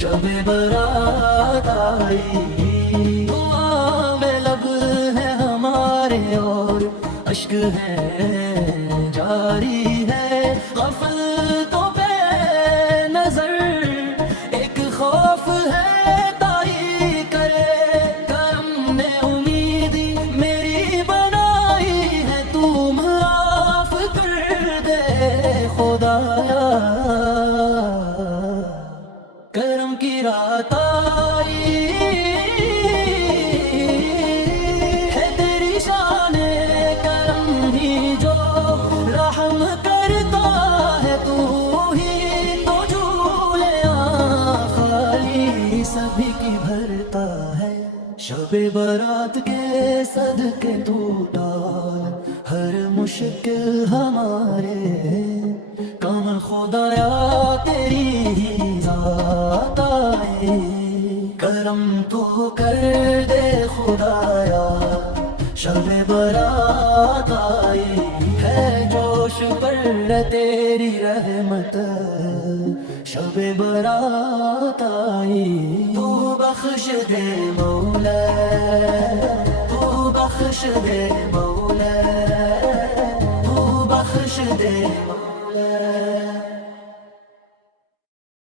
شب برات آئی، دعا میں لب ہے ہمارے اور اشک ہے جاری ہے، غفلتوں پہ نظر ایک خوف ہے طاری کرے، کرم نے امیدی میری بنائی ہے، تو معاف کر دے خدایا، کرم کی رات آئی ہے، تیری شان کرم ہی جو رحم کرتا ہے، تو ہی تو جھولیاں خالی سبھی کی بھرتا ہے، شب برات کے صدقے تو ڈال ہر مشکل ہمارے، کمر خدایا تیری ہی ذات آئے، کرم تو کر دے خدایا، شب برات آئی ہے، جوش پر تیری رحمت، شب برات آئی، تو بخش دے مولا، تو بخش دے مولا، تو بخش دے مولا۔